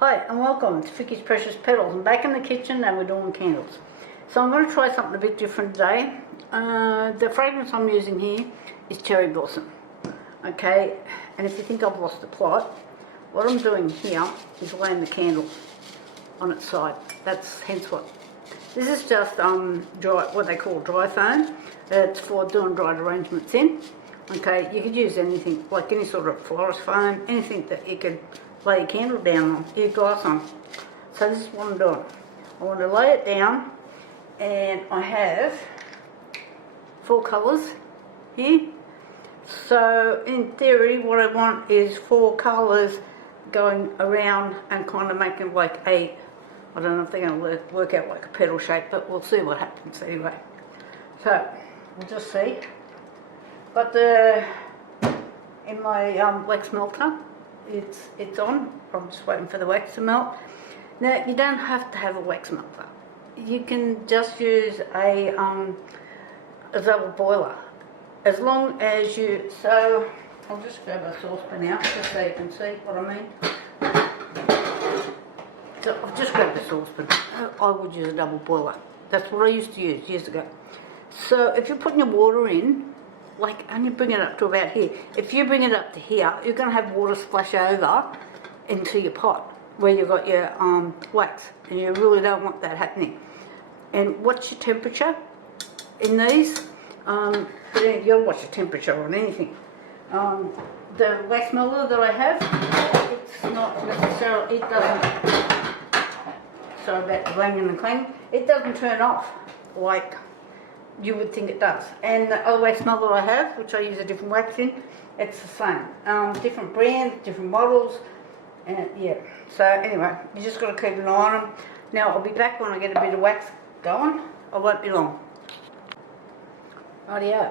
Hi and welcome to Vicky's Precious Petals. I'm back in the kitchen and we're doing candles. So I'm going to try something a bit different today. The fragrance I'm using here is Cherry Blossom. Okay, and if you think I've lost the plot, what I'm doing here is laying the candle on its side. That's hence what. This is just dry, what they call dry foam. It's for doing dried arrangements in. Okay, you could use anything, like any sort of florist foam, anything that you could lay your candle down on, your glass on. So this is what I'm doing. I want to lay it down, and I have 4 colours here. So in theory what I want is 4 colours going around and kind of making like a, I don't know if they're going to work out like a petal shape, but we'll see what happens anyway. So we'll just see. Got the, in my wax melter, it's on. I'm just waiting for the wax to melt. Now you don't have to have a wax melter. You can just use a double boiler, as long as you. So I'll just grab a saucepan out just so you can see what I mean. So I've just grabbed a saucepan. I would use a double boiler. That's what I used to use years ago. So if you're putting your water in, like, and you bring it up to about here. If you bring it up to here, you're going to have water splash over into your pot where you've got your wax, and you really don't want that happening. And what's your temperature in these? You'll watch your temperature on anything. The wax melter that I have, it's not necessarily, it doesn't, sorry about the banging and clanging, it doesn't turn off like you would think it does. And the other wax melter I have, which I use a different wax in, it's the same. Different brands, different models, and yeah. So anyway, you just got to keep an eye on them. Now I'll be back when I get a bit of wax going. I won't be long. Rightio.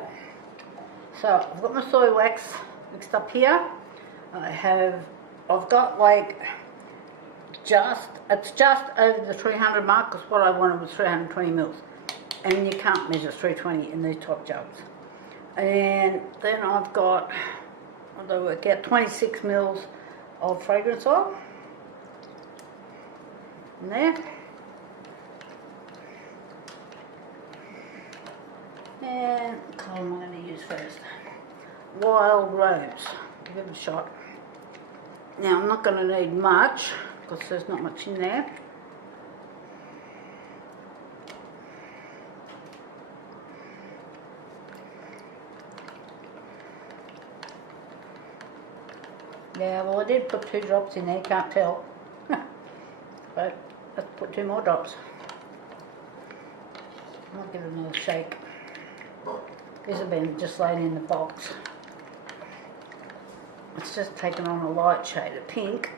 So I've got my soy wax mixed up here. I've got like it's just over the 300 mark, because what I wanted was 320 mils. And you can't measure 320 in these top jugs. And then I've got, what do I work out, 26 mils of fragrance oil in there. And what colour am I going to use first? Wild Rose. Give it a shot. Now I'm not going to need much because there's not much in there. Yeah, well I did put 2 drops in there, you can't tell. But let's put 2 more drops. I'll give it another shake. These have been just laid in the box. It's just taken on a light shade of pink.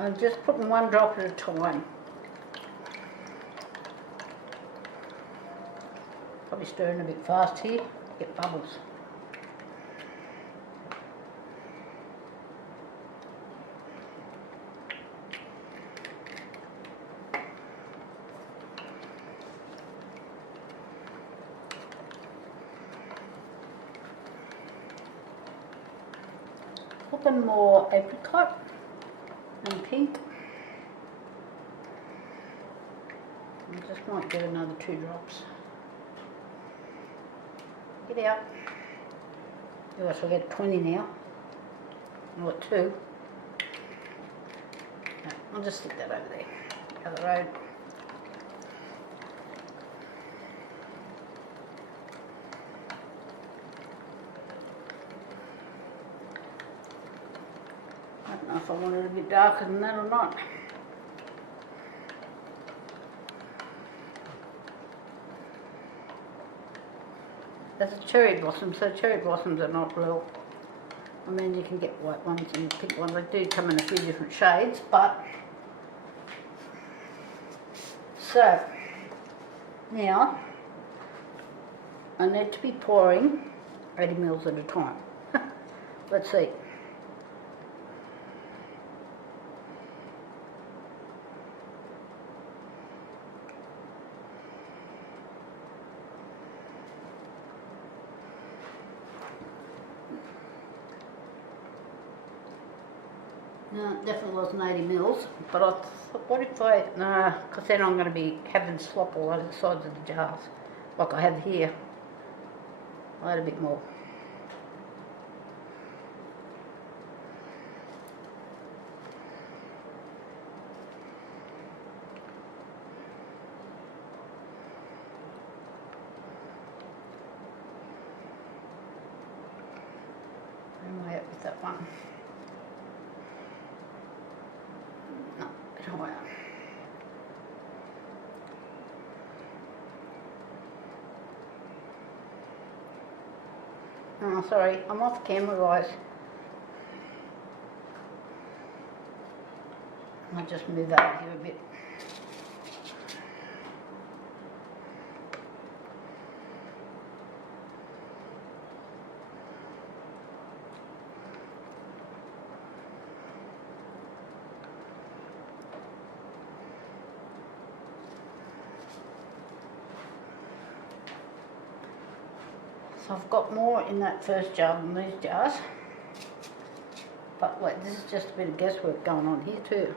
I'm just putting 1 drop at a time. Probably stirring a bit fast here, get bubbles. Putting more apricot and pink. I just might give another 2 drops. Get out. Yes, I'll get 20 now. I've got 2. No, I'll just stick that over there. The other road. I don't know if I want it a bit darker than that or not. That's a cherry blossom, so cherry blossoms are not real. I mean, you can get white ones and pink ones. They do come in a few different shades, but. So, now, I need to be pouring 80 mils at a time. Let's see. No, it definitely wasn't 80 mils, but I thought, what if I, no, because then I'm going to be having slop all over the sides of the jars, like I have here. I'll add a bit more. Where am I at with that one? No, a bit higher. Oh, sorry, I'm off camera, guys. I'll just move over here a bit. So I've got more in that first jar than these jars. But wait, this is just a bit of guesswork going on here too.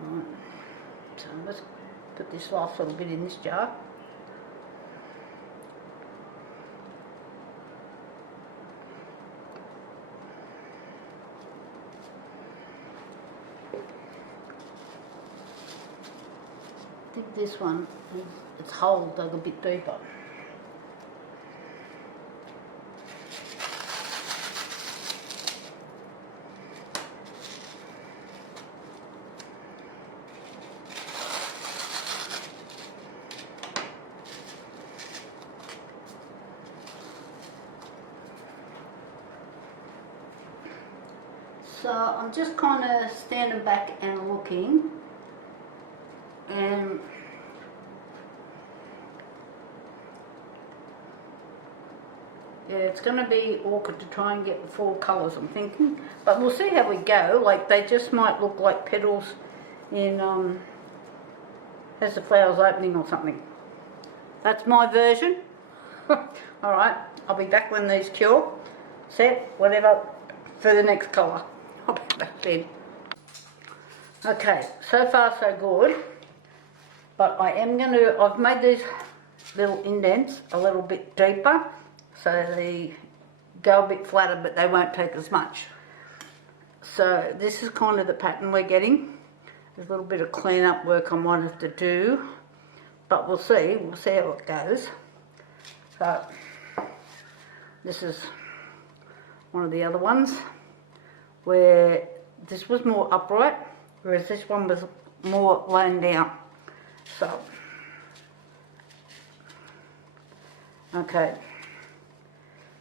Right. So let's put this last little bit in this jar. I think this one, its hole dug a bit deeper. So I'm just kind of standing back and looking, and yeah, it's going to be awkward to try and get the four colours, I'm thinking, but we'll see how we go. Like, they just might look like petals in as the flowers opening or something. That's my version. Alright, I'll be back when these cure, set, whatever, for the next colour. I'll be back then. Okay, so far so good, but I am going to, I've made these little indents a little bit deeper so they go a bit flatter, but they won't take as much. So this is kind of the pattern we're getting. There's a little bit of clean up work I might have to do, but we'll see how it goes. So this is one of the other ones where this was more upright, whereas this one was more laying down. So, okay.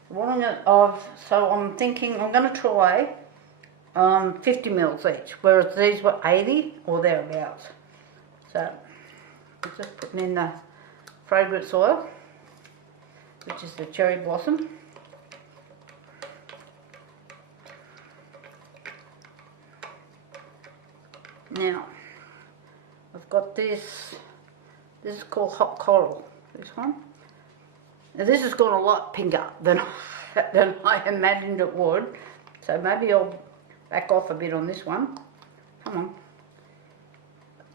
What I'm thinking I'm going to try 50 mils each, whereas these were 80 or thereabouts. So, I'm just putting in the fragrance oil, which is the cherry blossom. Now, I've got this is called hot coral, this one. Now this has gone a lot pinker than I imagined it would, so maybe I'll back off a bit on this one. Come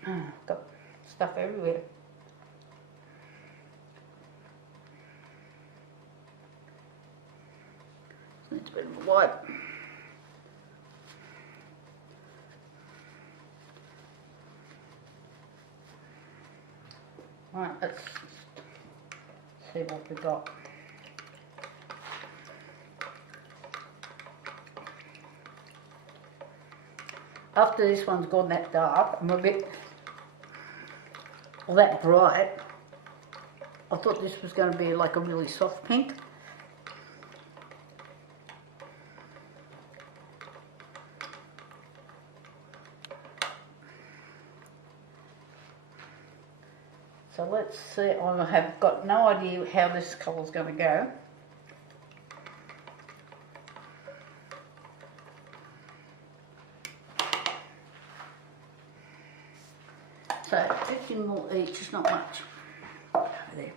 on. Got stuff everywhere. Needs a bit of a wipe. Right, let's see what we got. After this one's gone that dark, I'm a bit, well, that bright. I thought this was going to be like a really soft pink. So let's see, I have got no idea how this colour's going to go. 15 mil each is not much. There.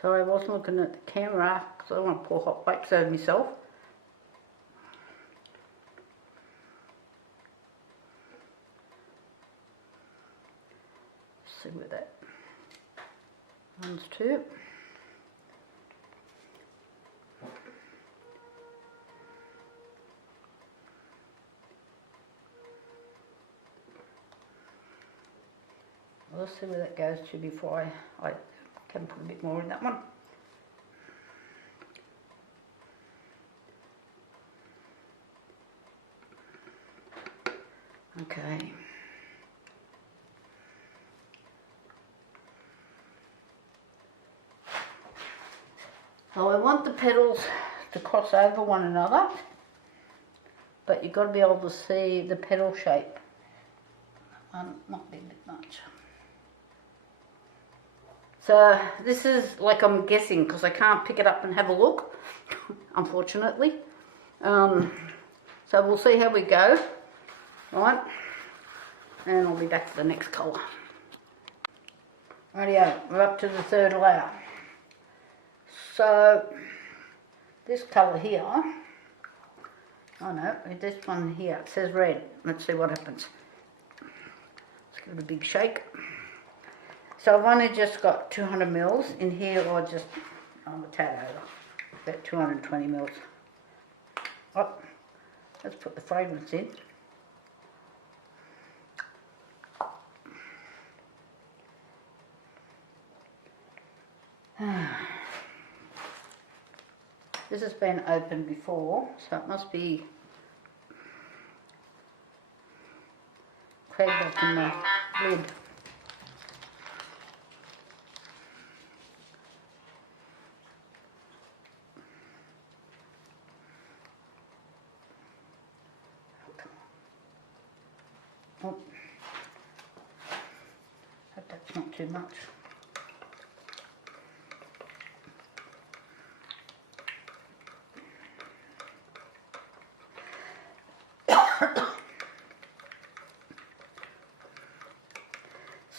So I wasn't looking at the camera because I don't want to pour hot wax over myself. Let's see where that runs to. Let's see where that goes to before I can put a bit more in that one. Okay. So I want the petals to cross over one another, but you've got to be able to see the petal shape. Might be a bit much. So this is like I'm guessing because I can't pick it up and have a look, unfortunately. So we'll see how we go, right? And I'll be back for the next colour. Rightio, we're up to the third layer. So this colour here, oh no, this one here, it says red. Let's see what happens. Let's give it a big shake. So I've only just got 200 mils in here, or just a tad over, about 220 mils. Oh, let's put the fragrance in. This has been opened before, so it must be cracked up in the lid. Oh, hope that's not too much.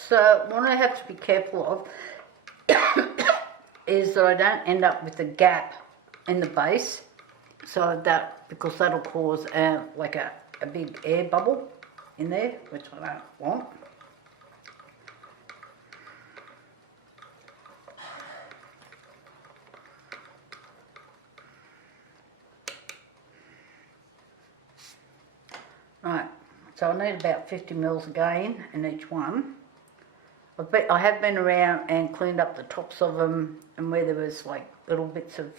So what I have to be careful of is that I don't end up with a gap in the base, so that, because that'll cause like a big air bubble in there, which I don't want. Right, so I need about 50 mils again in each one. I have been around and cleaned up the tops of them, and where there was like little bits of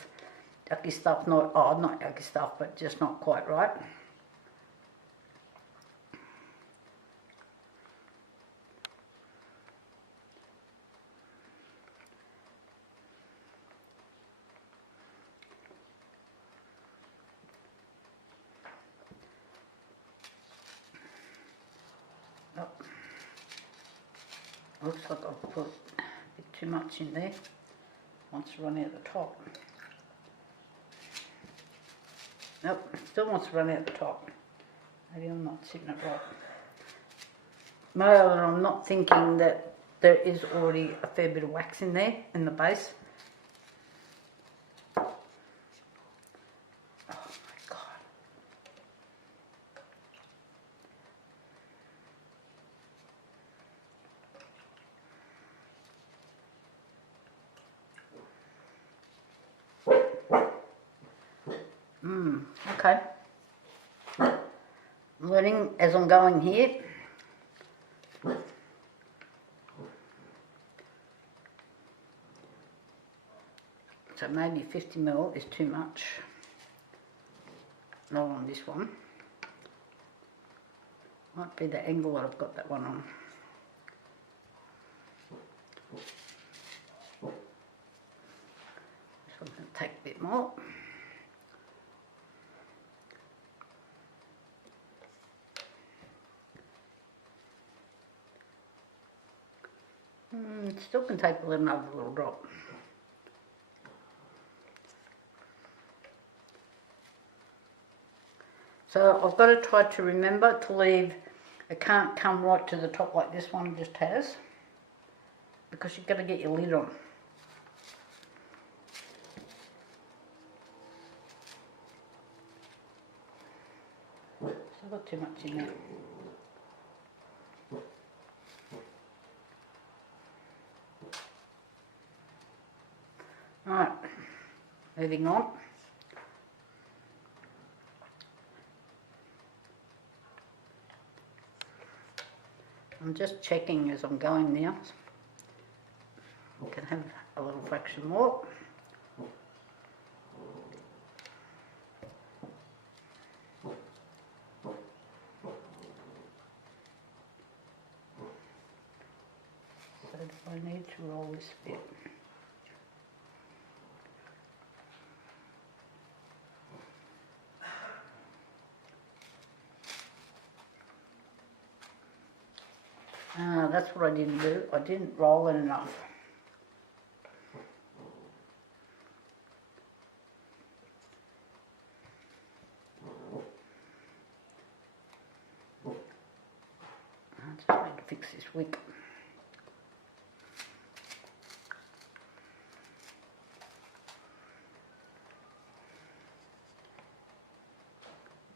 yucky stuff, not yucky stuff, but just not quite right. Oh. Looks like I've put a bit too much in there. Wants to run out the top. Nope, still wants to run out the top. Maybe I'm not sitting it right. Moreover, I'm not thinking that there is already a fair bit of wax in there, in the base. Oh my God. Okay. I'm learning as I'm going here. So maybe 50 ml is too much. not on this one. Might be the angle that I've got that one on. So I'm going to take a bit more. Still can take another little drop. So I've got to try to remember to leave, it can't come right to the top like this one just has, because you've got to get your lid on. So I've got too much in there. Alright, moving on. I'm just checking as I'm going now. I can have a little fraction more. So do I need to roll this bit? That's what I didn't do. I didn't roll it enough. I just need to fix this wick.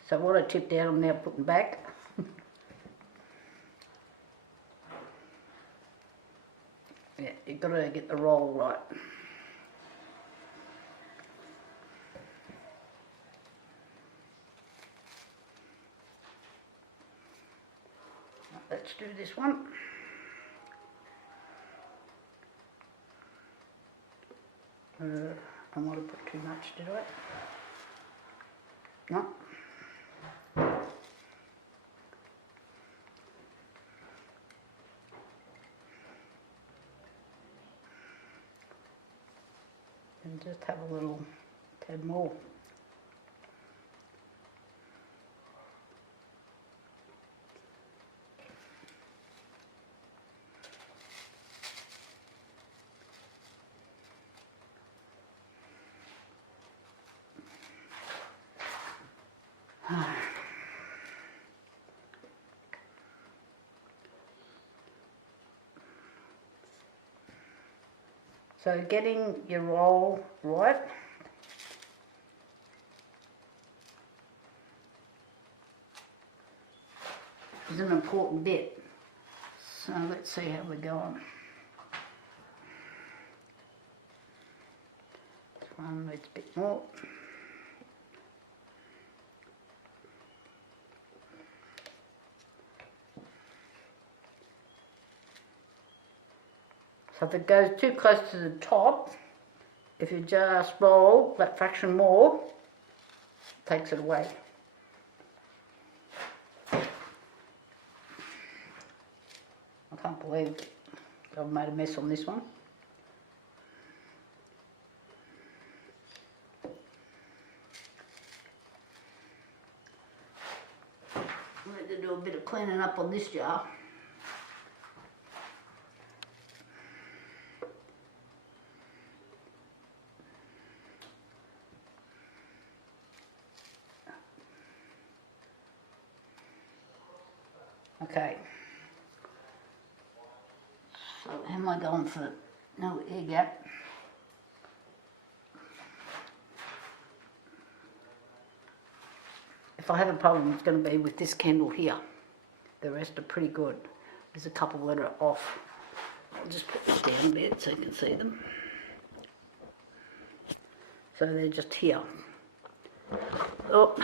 So what I tipped out, I'm now putting back. Yeah, you've got to get the roll right. Let's do this one. I might have put too much, did I? No. And just have a little tad more. So getting your roll right is an important bit. So let's see how we're going. This one needs a bit more. So if it goes too close to the top, if you just roll that fraction more, it takes it away. I can't believe I've made a mess on this one. I need to do a bit of cleaning up on this jar. Okay, so how am I going for no air gap? If I have a problem, it's going to be with this candle here. The rest are pretty good. There's a couple that are off. I'll just put this down a bit so you can see them. So they're just here. Oh,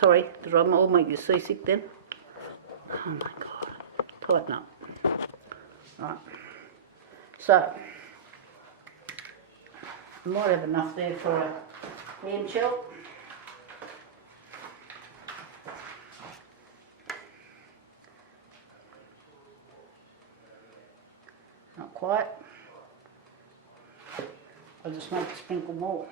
sorry, did I all make you seasick then? Oh my God, tighten up. Right, so I might have enough there for a hand shell. quite. I'll just make a sprinkle more.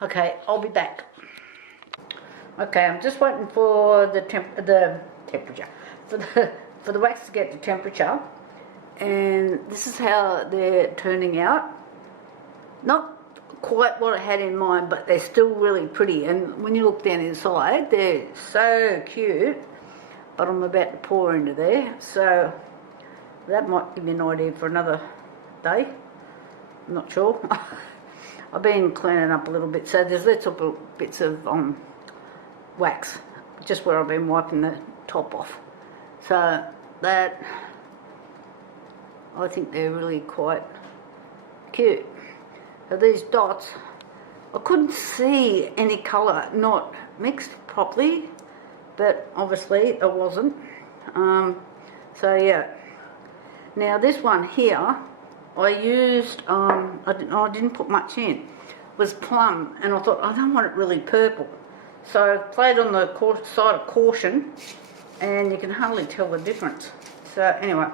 Okay, I'll be back. Okay, I'm just waiting for the temperature, for the wax to get to temperature, and this is how they're turning out. Not quite what I had in mind, but they're still really pretty, and when you look down inside, they're so cute. But I'm about to pour into there, so that might give you an idea for another day. I'm not sure. I've been cleaning up a little bit, so there's little bits of wax just where I've been wiping the top off. So that, I think they're really quite cute. So these dots, I couldn't see any colour not mixed properly, but obviously it wasn't. So yeah. Now this one here, I used, I didn't put much in, was plum, and I thought I don't want it really purple. So I played on the side of caution, and you can hardly tell the difference. So anyway,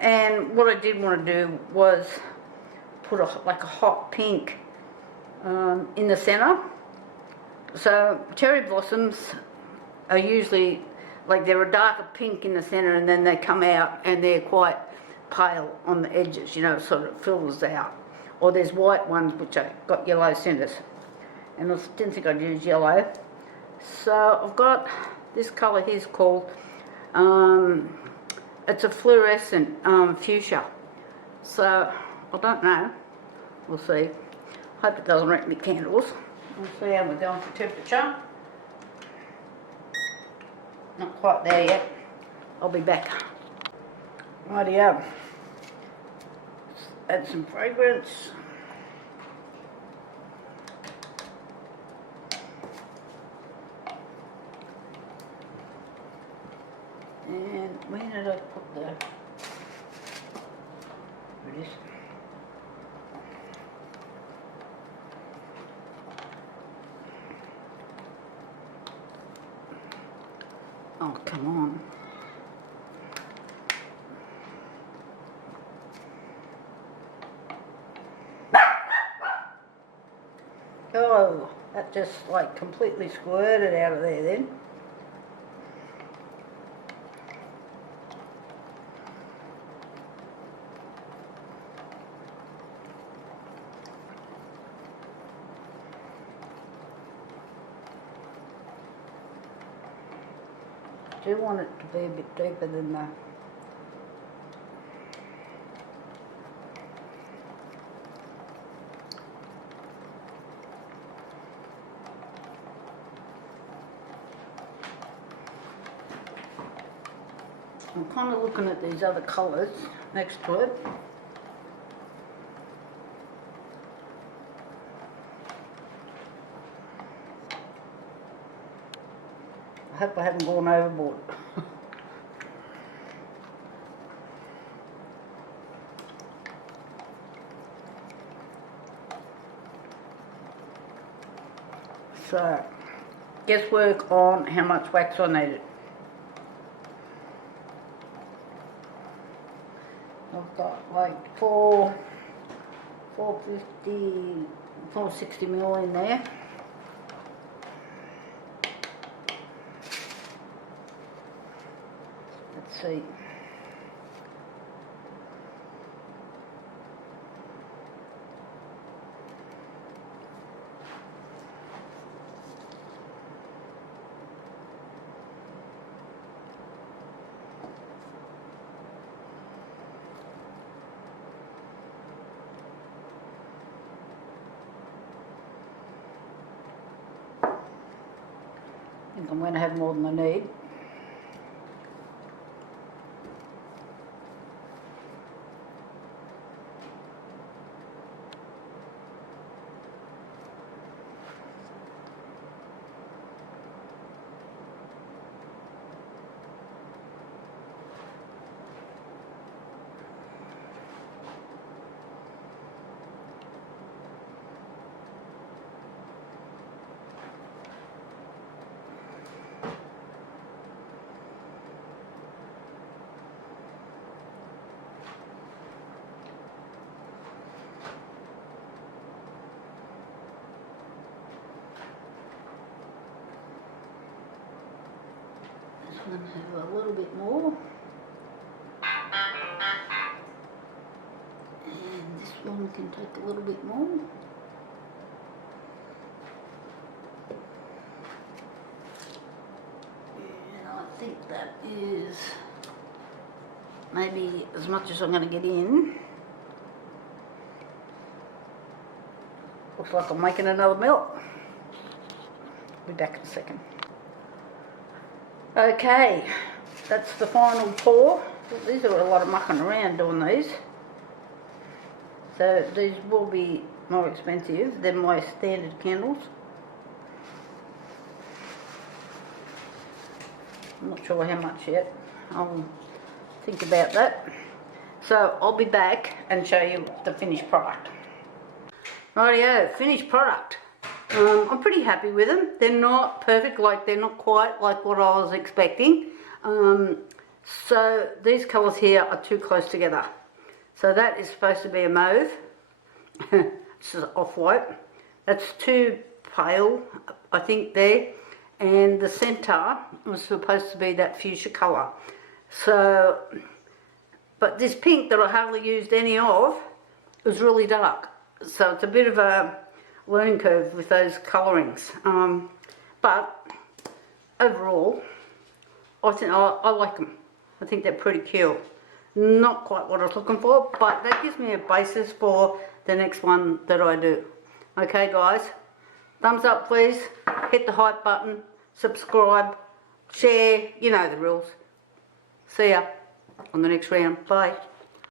and what I did want to do was put like a hot pink in the centre. So cherry blossoms are usually, like they're a darker pink in the centre, and then they come out and they're quite pale on the edges, you know, sort of fills out. Or there's white ones which I got yellow centres, and I didn't think I'd use yellow. So I've got this colour here's called, it's a fluorescent fuchsia. So I don't know, we'll see. Hope it doesn't wreck my candles. We'll see how we're going for temperature. Not quite there yet. I'll be back. Rightio. Add some fragrance. And where did I put the... Here it is. Oh, come on. Oh, that just like completely squirted out of there then. I do want it to be a bit deeper than that. I'm kind of looking at these other colours next to it. I hope I haven't gone overboard. So, guesswork on how much wax I needed. I've got like 450, 460 mil in there. Let's see. I think I'm going to have more than I need. can have a little bit more. And this one can take a little bit more. And I think that is maybe as much as I'm going to get in. Looks like I'm making another melt. Be back in a second. Okay, that's the final pour. These are a lot of mucking around doing these. So these will be more expensive than my standard candles. I'm not sure how much yet. I'll think about that. So I'll be back and show you the finished product. Rightio, finished product. I'm pretty happy with them. They're not perfect, like they're not quite like what I was expecting. So these colours here are too close together. So that is supposed to be a mauve. This is off-white. That's too pale, I think, there. And the centre was supposed to be that fuchsia colour. So, but this pink that I hardly used any of was really dark. So it's a bit of a learning curve with those colourings. But overall, I think I like them. I think they're pretty cute. Not quite what I was looking for, but that gives me a basis for the next one that I do. Okay guys, thumbs up please, hit the hype button, subscribe, share, you know the rules. See ya on the next round. Bye.